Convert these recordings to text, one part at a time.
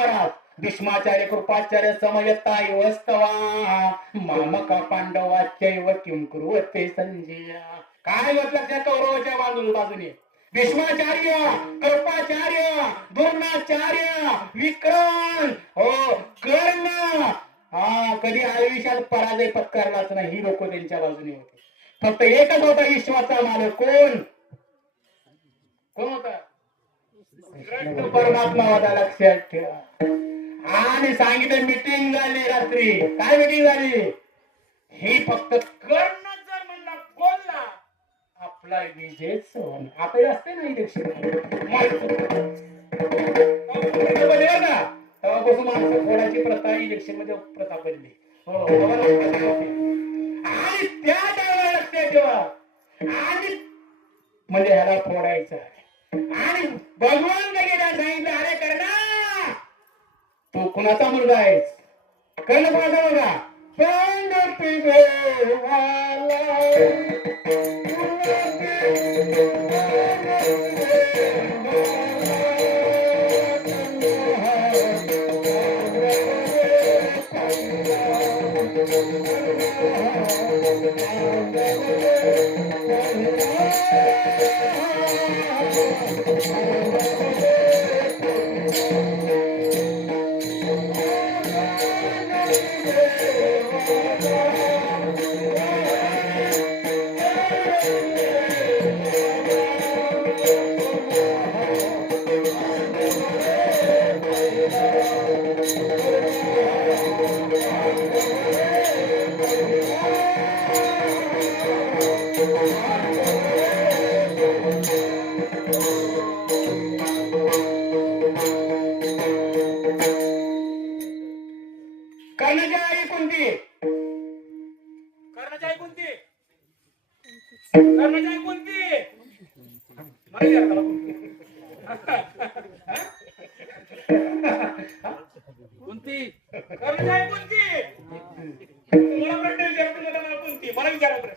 महाराज भीष्माचार्य कृपाचार्य समयता युवस्तवा मामका पांडवाच्यव किम कुरुवते संजय. काय होत लक्षात कौरवाच्या बाजू बाजूने? भीष्माचार्य कृपाचार्य द्रोणाचार्य विक्रम. हो कर्ण. हा कधी आयुष्यात पराजय पत्करलाच नाही. ही लोक त्यांच्या बाजूने होते. फक्त एकच होता विश्वाचा मालक. कोण? कोण होता? कृष्ण परमात्मा होता लक्षात ठेवा. आणि सांगितलं मिटिंग झाली रात्री. काय मिटिंग झाली? हे फक्त कर्ण जर म्हणला बोलला आपला विजय सण आता असते ना इलेक्शन हो, तेव्हापासून माणसं कोणाची प्रथा इलेक्शनमध्ये प्रथा पडली. हो आणि त्या टायमाला लक्षात ठेवा. आणि म्हणजे ह्याला फोडायचं. आहे आणि भगवान गेला सांगितलं अरे करणा तू कुणाचा मुलगा आहेस कर्ण कोणाचा मुलगा पंड Música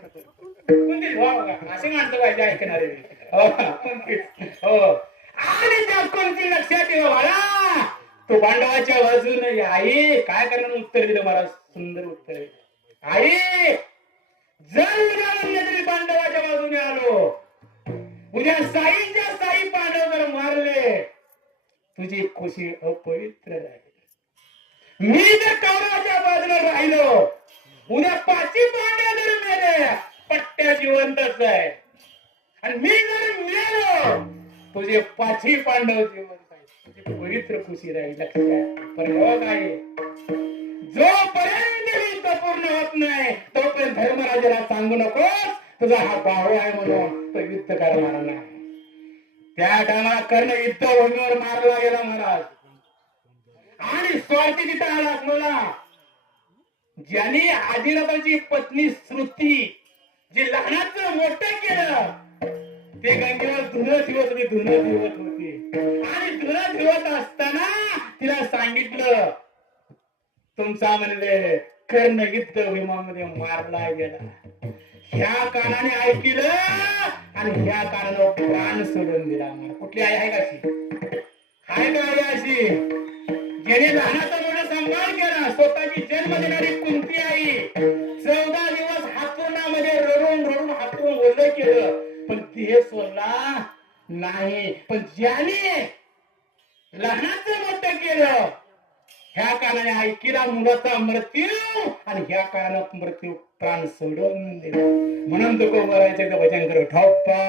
मला विचारा असे माणसं पाहिजे ऐकणारे हो आणि त्या कोणती लक्षात ठेवा मला तो पांडवाच्या बाजूने आई काय करणार उत्तर दिलं मला सुंदर उत्तर आहे. आई जर उद्या म्हणलं तरी पांडवाच्या बाजूने आलो उद्या साईच्या साई पांडव जर मारले तुझी खुशी अपवित्र राहील मी जर कौरवाच्या बाजूला राहिलो उद्या पाची पांडव जरी मेले पट्ट्या जिवंतच आहे आणि मी जरी मेलो तुझे पाची पांडव जिवंत आहे तुझी पवित्र खुशी राहील. लक्षात आहे हो काय जोपर्यंत पूर्ण होत नाही तोपर्यंत धर्मराजाला सांगू नकोस तुझा हा भाऊ आहे म्हणून तो युद्ध करणार नाही. त्या टायमाला कर्ण युद्ध भूमीवर मारला गेला महाराज. आणि स्वार्थी तिथं आलास मला ज्याने आदिराबाची पत्नी श्रुती जे लहानाचं मोठं केलं ते गंगेवर धुणं ठेवत होती धुणं ठेवत होती. आणि धुन ठेवत असताना तिला सांगितलं तुमचा म्हणले कर्ण गीत विमामध्ये मारला गेला. ह्या कानाने ऐकलं आणि ह्या कानानं प्राण सोडून दिला मला कुठली आई आहे का अशी? आहे का आई अशी? ज्याने लहानाचा सन्मान केला स्वतःची जन्म देणारी कुंती आई. चौदा दिवस हातूर्णामध्ये रडून रडून हातून ओलं केलं. पण देह सोडला नाही. पण ज्याने लहानाचं मोठं केलं ह्या कारणाने ऐकिला मुलाचा मृत्यू आणि ह्या कानात मृत्यू प्राण सोडून दिला. म्हणून तो बोलायचं एकदा भजन करू. ठप्पा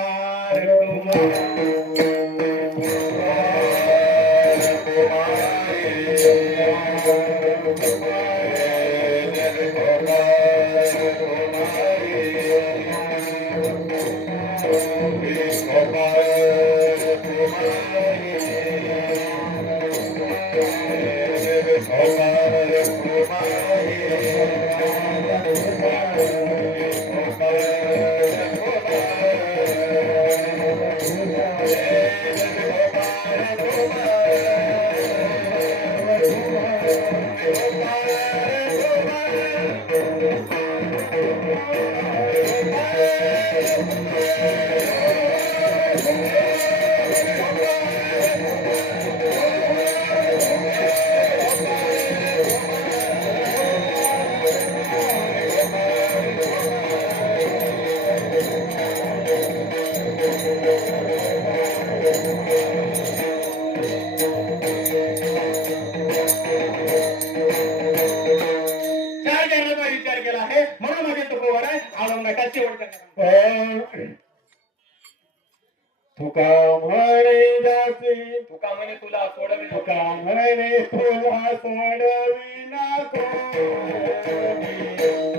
तुका म्हणे जाते तुका म्हणे तुला सोडवी तुका म्हणे तुला सोडवी नको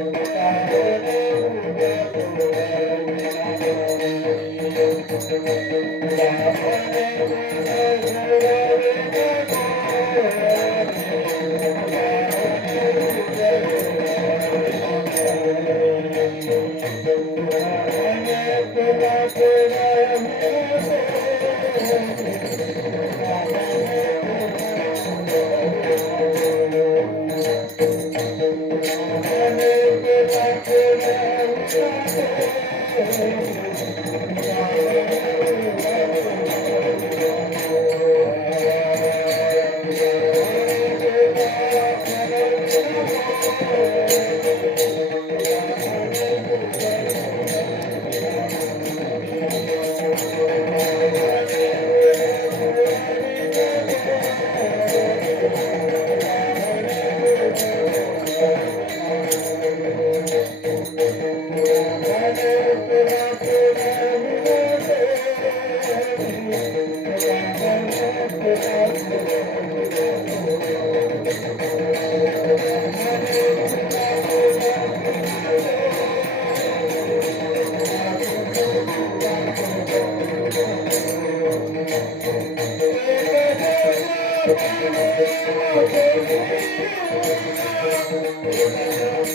तुका म्हणे Thank you. तुका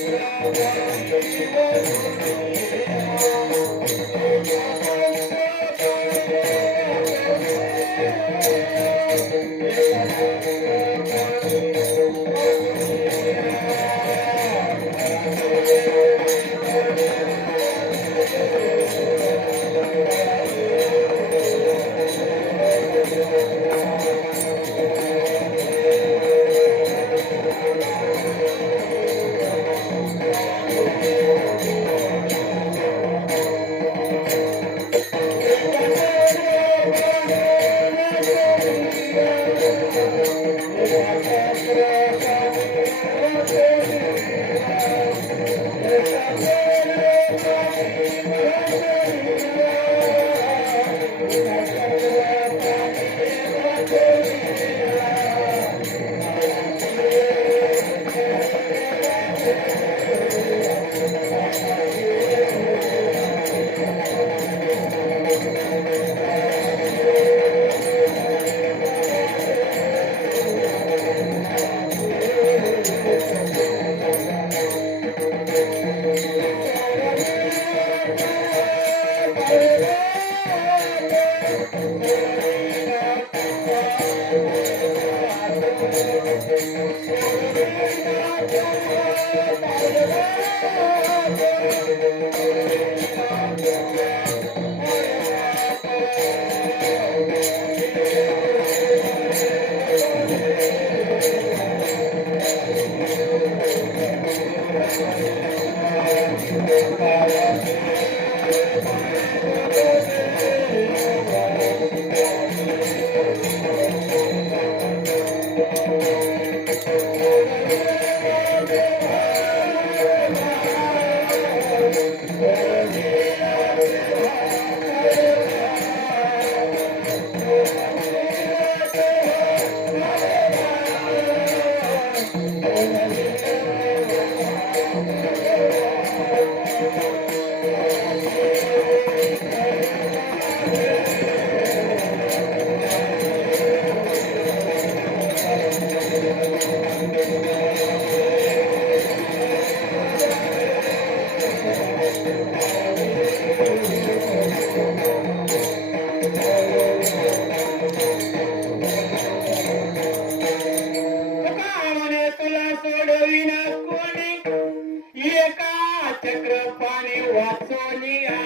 चक्रपाणी वाचवलिया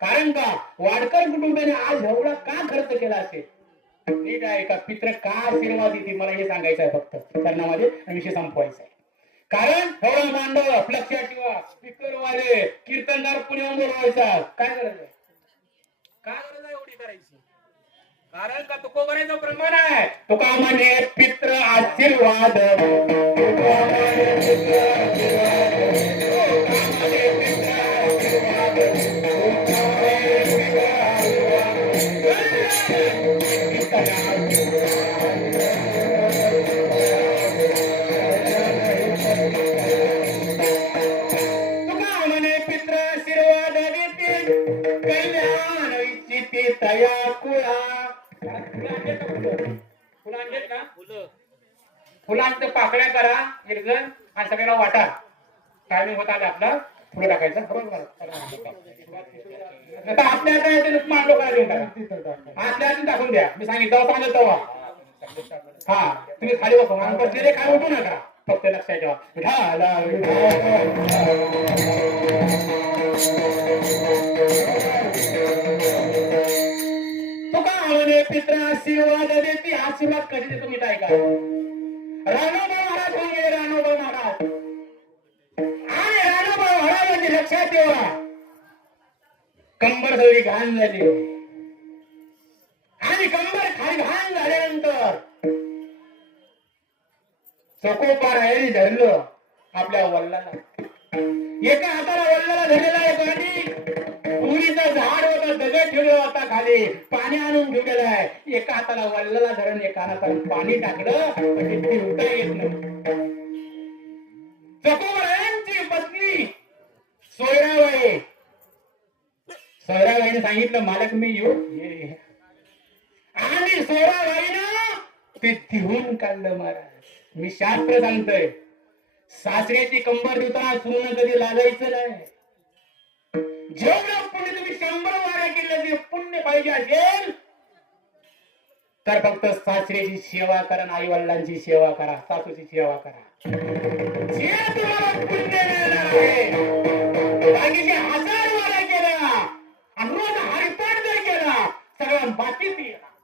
कारण का? वाडकर कुटुंबाने आज एवढा का खर्च केला असेल? नीट आहे का पित्र का आशीर्वाद येते मला हे सांगायचं आहे फक्त. कर्णामध्ये आणि विषय संपवायचा आहे. कारण एवढा मांडव लक्षात ठेवा. स्पीकर वाले कीर्तनदार पुण्याहून बोलवायचा काय गरज आहे? काय गरज आहे एवढी करायची? कारण का तुकोबऱ्याचं प्रमाण आहे. तुका म्हणे पित्र आशीर्वाद. फुलांचं म्हणे करा आशीर्वाद आणि सगळ्यांना वाटा. टायमिंग होता आला आपला पुढे टाकायचं बरोबर. आता आपल्या आता येते मांडो करा देऊन टाका. तिथं टाका. टाकून द्या. मी सांगितलं तेव्हा सांगितलं तेव्हा. हा तुम्ही खाली बसवा आणि बसलेले खाली उठू नका. फक्त लक्षात ठेवा. विठाला, तुका आवडे पित्रा आशीर्वाद देते आशीर्वाद कधी देतो मी काय का रानोबा महाराज होऊन गेले रानोबा महाराज आणि रानोबा म्हणजे लक्षात ठेवा कंबर सगळी घाण झाली आणि कंबर खाली घाण झाल्यानंतर चकोपार आहे धरलं आपल्या वल्लाला. एका हाताला वल्लाला धरलेला आहे तुरीचं झाड होतं दगड ठेवलं होता खाली. पाणी आणून ठेवलेलं आहे एका हाताला वल्लाला धरण एका हाताला पाणी टाकलं म्हणजे फिरता येत नाही चकोबारायांची पत्नी सोयराबाई. सोयराबाईने सांगितलं मालक मी येऊ. आणि सोयराबाईनं ते तिहून काढलं महाराज. मी शास्त्र सांगतोय. सासऱ्याची कंबर देताना सुरून कधी लागायचं नाही. जेवढं वाऱ्या जे पुण्य पाहिजे असेल तर फक्त सासऱ्याची सेवा करा आई वडिलांची सेवा करा सासूची सेवा करा. जे तुम्हाला पुण्य मिळणार आहे बाकीचे हजार वाऱ्या केल्या रोज हरिपाठ जर केला सगळा बाकीच येणार.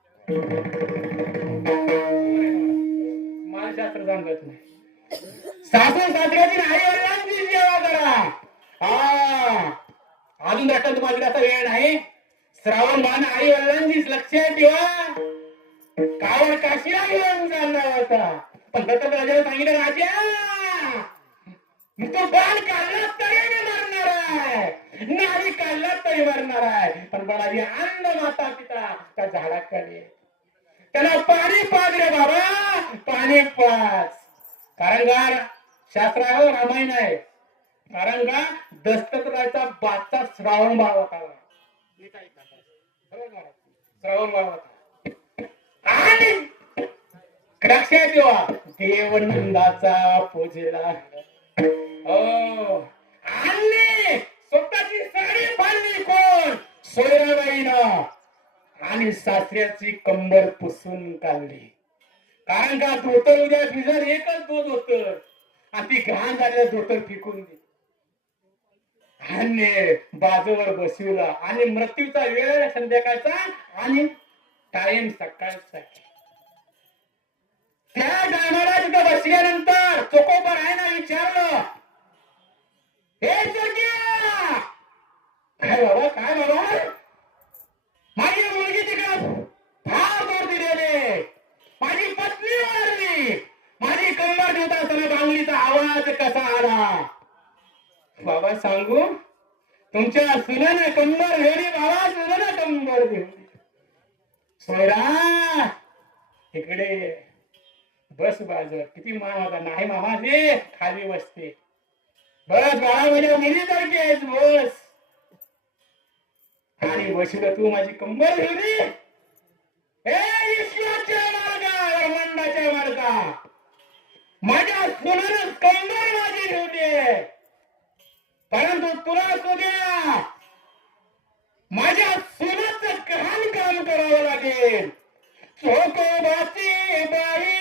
मानशास्त्र सांगत नाही. सासू सासऱ्याची आई वडिलांची सेवा करा. हा. अजून वाटत तुम्हाला असा वेळ नाही. श्रावण बाण आई वडिलांचीच लक्षात ठेवा कावड काशीला घेऊन चालला होता. पण दत्त राजाला सांगितलं राजा मी तो बाण काढला तरी मी मरणार आहे. नाही काढला तरी मरणार आहे. पण बाळाजी अन्न माता पिता त्या झाडाकडे त्याला पाणी पाज रे बाबा पाणी पाज. कारण का? शास्त्रावर रामायण आहे. कारण का? दस्तराचा बाचा श्रावण भाव होता श्रावण भाव आणि लक्षात ठेवा देवनंदाचा पूजेला. हो. आणि स्वतःची साडी बांधली कोण? सोयराबाईनं. आणि सासऱ्याची कंबर पुसून काढली. कारण का धोतर उद्या भिजर एकच दोन होत. आणि ती घाण झालेलं धोतर फेकून दिली. आणि बाजूवर बसविला. आणि मृत्यूचा वेळ संध्याकाळचा आणि टाइम सकाळचा. त्या डायमाला तिथं बसल्यानंतर चोकोबर आहे ना विचारलं हे काय बाबा काय बाबा? माझी मुलगी तिकडं फार दूर दिलेले माझी पत्नी वारली. माझी कंबर देता असताना बांगलीचा आवाज कसा आला? बाबा सांगू तुमच्या सुनाने कंबर घेली बाबा सुनाने कंबर घेली सोयरा इकडे. बस बाजू किती मान होता. नाही मामा ते खाली बसते. बस बाळा म्हणजे मुली मुलीसारखी आहेस बस. आणि बसलं तू माझी कंबर घेऊन हे ईश्वराच्या मार्गा ब्रह्मांडाच्या मार्गा माझ्या सुनानं कंबर परंतु तुला हो सुद्या माझ्या सुनाचं घाण काम करावं लागेल. चोकोबाची बाई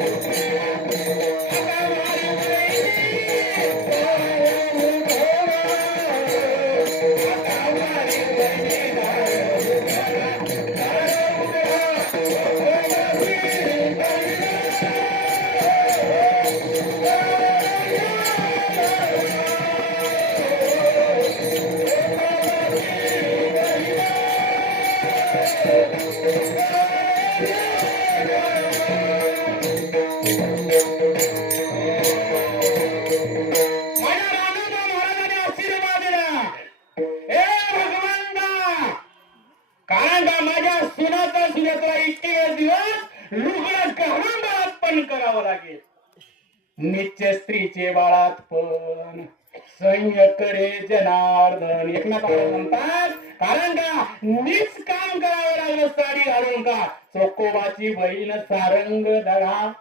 कारण का नीच काम करावं लागलं साडी घालून का? चोकोबाची बहीण सारंग दगा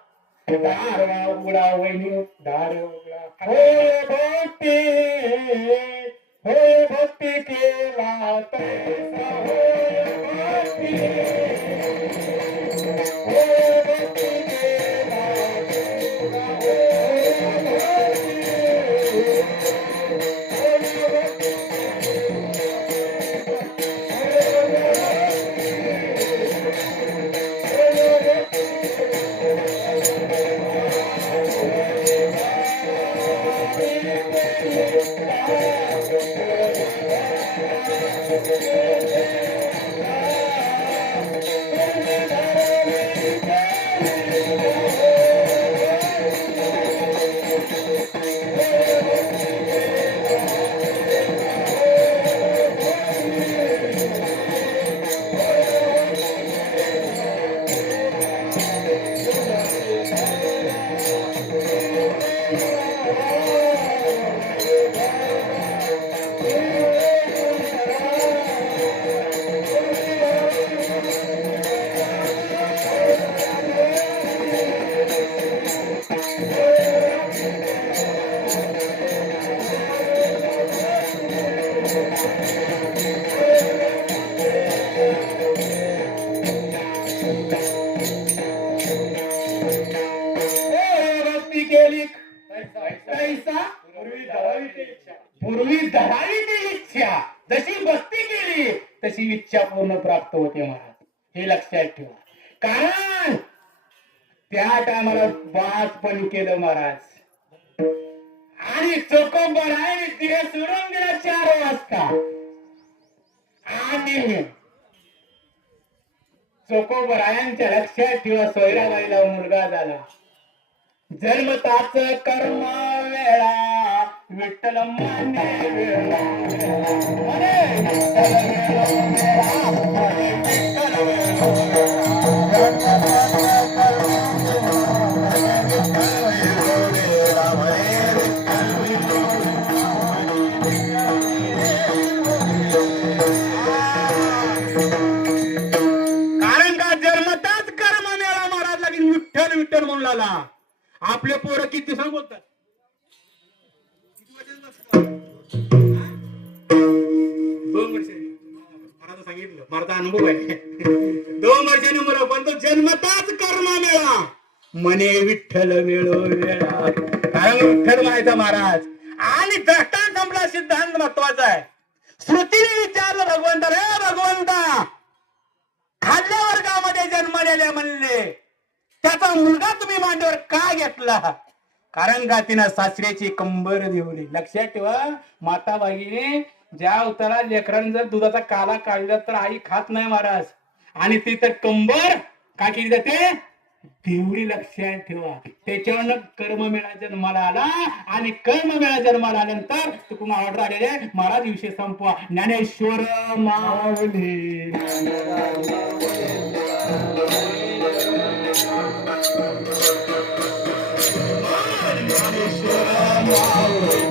दारवा उघडा वहिनी दार उघडा. होय भक्ती हो भक्ती केला तैसा होय भक्ती. केलं महाराज. आणि चोकोबराने तिने सोडून दिला चार वाजता आणि चोकोबरायांच्या लक्षात ठेवा सोयराबाईला मुलगा झाला. जन्मताच कर्म वेळा विठ्ठल माने वेळा विठ्ठल वेळो. झाला आपले पोरं किती सांग बोलतात. किती वर्षाचे असतात? हा? दोन वर्षांनी महाराज सांगितलं. मला अनुभव आहे. दोन वर्षाने मुलं पण तो जन्मताच कर्म मेळा मने विठ्ठल वेळो वेळा. कारण हो, विठ्ठल माहिती महाराज? आणि द्रष्टा संपला सिद्धांत महत्त्वाचा आहे. श्रुतीने विचारलं भगवंत रे भगवंता! खाल्ल्या वर्गामध्ये जन्मलेल्या म्हणले त्याचा मुलगा तुम्ही मांडीवर का घेतला? कारण का तिनं सासऱ्याची कंबर देवली लक्षात ठेवा माताबाईने ज्या उतारा लेकरांनी जर दुधाचा काला काढला तर आई खात नाही महाराज. आणि ती तर कंबर काय केली जाते? देवडी लक्षात ठेवा. त्याच्यावरनं कर्म मेळा जन्माला आला आणि कर्म मेळा जन्माला आल्यानंतर तुम्हाला ऑर्डर आलेले महाराज विषय संपवा. ज्ञानेश्वर माऊली amor.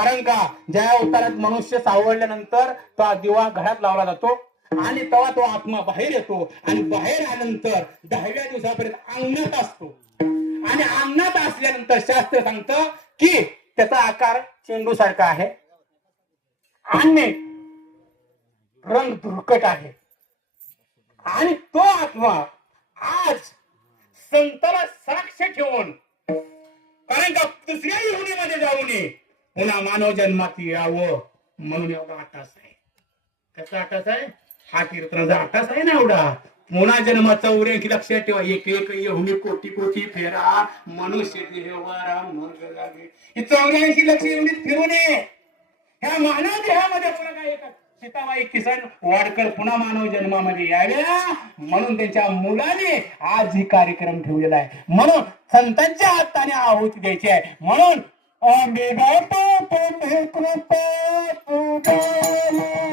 कारण का? ज्या अवतारात मनुष्य सावरल्यानंतर तो दिवा घरात लावला जातो आणि तेव्हा तो आत्मा बाहेर येतो आणि बाहेर आल्यानंतर दहाव्या दिवसापर्यंत अंगणात असतो. आणि अंगणात असल्यानंतर शास्त्र सांगतं की त्याचा आकार चेंडू सारखा आहे आणि रंग दुर्कट आहे. आणि तो आत्मा आज संताला साक्ष ठेवून कारण का दुसऱ्या युनीमध्ये जाऊ नये पुन्हा मानव जन्मात यावं म्हणून एवढा आटास आहे. कसा आटास आहे? हा कीर्तनाचा आटास आहे ना एवढा. पुन्हा जन्माचा उरे लक्षात ठेवा. एक एक येहुनी कोटी कोटी फेरा. मनुष्य देवारा मग लागे चौऱ्याऐंशी लक्ष एवढी फिरू नये ह्या मानव देहामध्ये पुन्हा काय सीताबाई किसन वाडकर पुन्हा मानव जन्मामध्ये याव्या. म्हणून त्यांच्या मुलाने आज ही कार्यक्रम ठेवलेला आहे. म्हणून संतांच्या हाताने आहुती द्यायची आहे. म्हणून आम्ही गातो तुम्ही कृपा तुझ्यावर.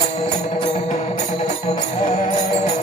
Thank you.